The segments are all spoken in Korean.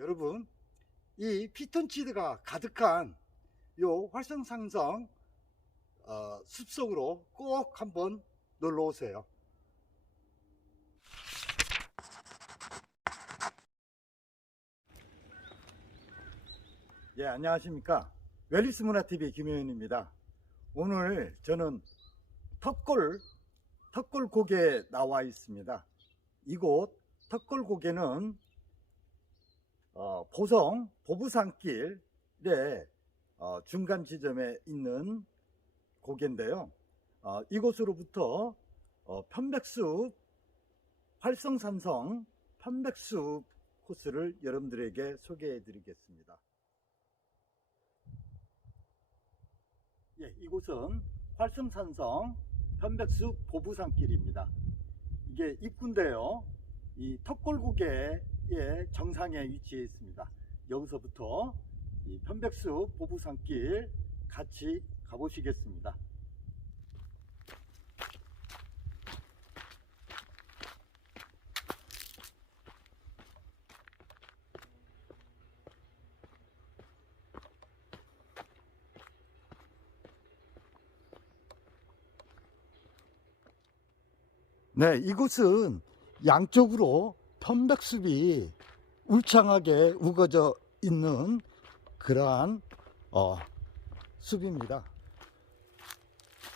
여러분, 이 피톤치드가 가득한 요 활성상성 어, 숲속으로 꼭 한번 놀러 오세요. 예, 안녕하십니까. 웰리스 문화TV 김효연입니다. 오늘 저는 턱골, 턱골 고개에 나와 있습니다. 이곳 턱골 고개는 어, 보성 보부산길의 어, 중간 지점에 있는 고개인데요. 어, 이곳으로부터 어, 편백숲 활성산성 편백숲 코스를 여러분들에게 소개해 드리겠습니다. 예, 이곳은 활성산성 편백숲 보부산길입니다. 이게 입구인데요. 이 턱골고개 의 정상에 위치해 있습니다. 여기서부터 이 편백숲 보부산길 같이 가보시겠습니다. 네, 이곳은 양쪽으로 편백숲이 울창하게 우거져 있는 그러한 어, 숲입니다.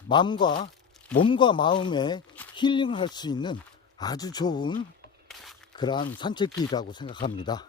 마음과 몸과 마음에 힐링할 수 있는 아주 좋은 그러한 산책길이라고 생각합니다.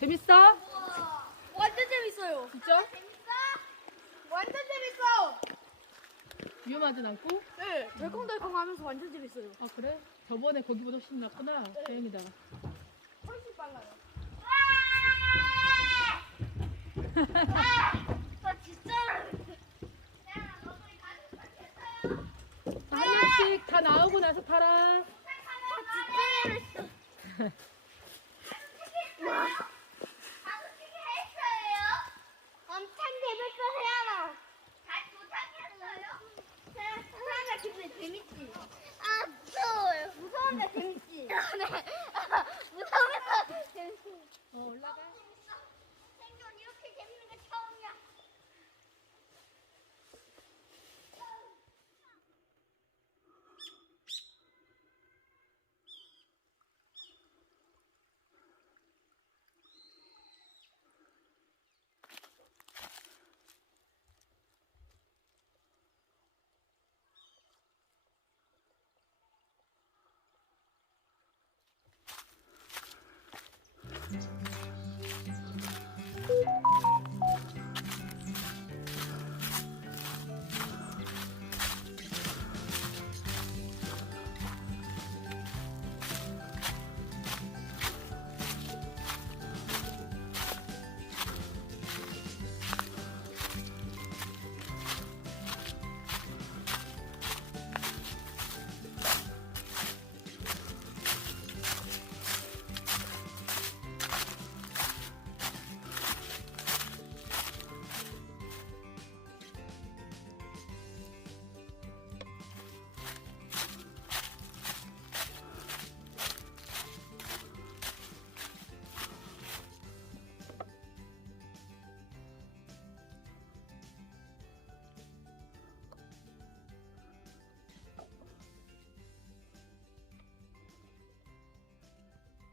재밌어? 완전 재밌어요. 진짜? 재밌어? 완전 재밌어. 위험하진 않고? 네, 덜컹덜컹하면서 완전 재밌어요. 아 그래? 저번에 거기보다 훨씬 낫구나. 다행이다. 훨씬 빨라요. 나 진짜. 한 명씩 다 나오고 나서 타라. 엄청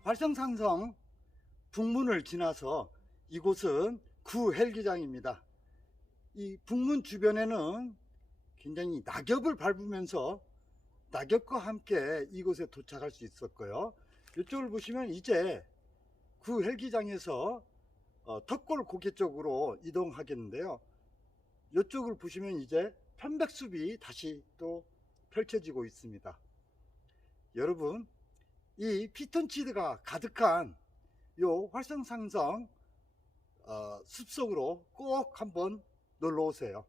활성상성 북문을 지나서 이곳은 구 헬기장입니다. 이 북문 주변에는 굉장히 낙엽을 밟으면서 낙엽과 함께 이곳에 도착할 수 있었고요. 이쪽을 보시면 이제 구 헬기장에서 어, 턱골 고개 쪽으로 이동하겠는데요. 이쪽을 보시면 이제 편백숲이 다시 또 펼쳐지고 있습니다. 여러분, 이 피톤치드가 가득한 요 활성상성 어, 숲속으로 꼭 한번 놀러 오세요.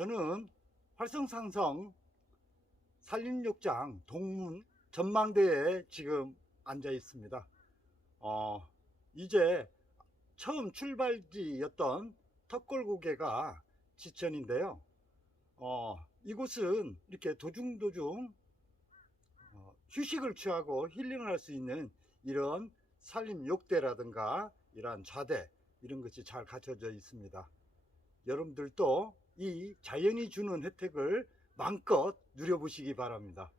저는 활성상성 산림욕장 동문 전망대에 지금 앉아 있습니다. 어, 이제 처음 출발지였던 턱골고개가 지천인데요. 어, 이곳은 이렇게 도중도중 어, 휴식을 취하고 힐링을 할 수 있는 이런 산림욕대라든가 이러한 좌대 이런 것이 잘 갖춰져 있습니다. 여러분들도 이 자연이 주는 혜택을 마음껏 누려보시기 바랍니다.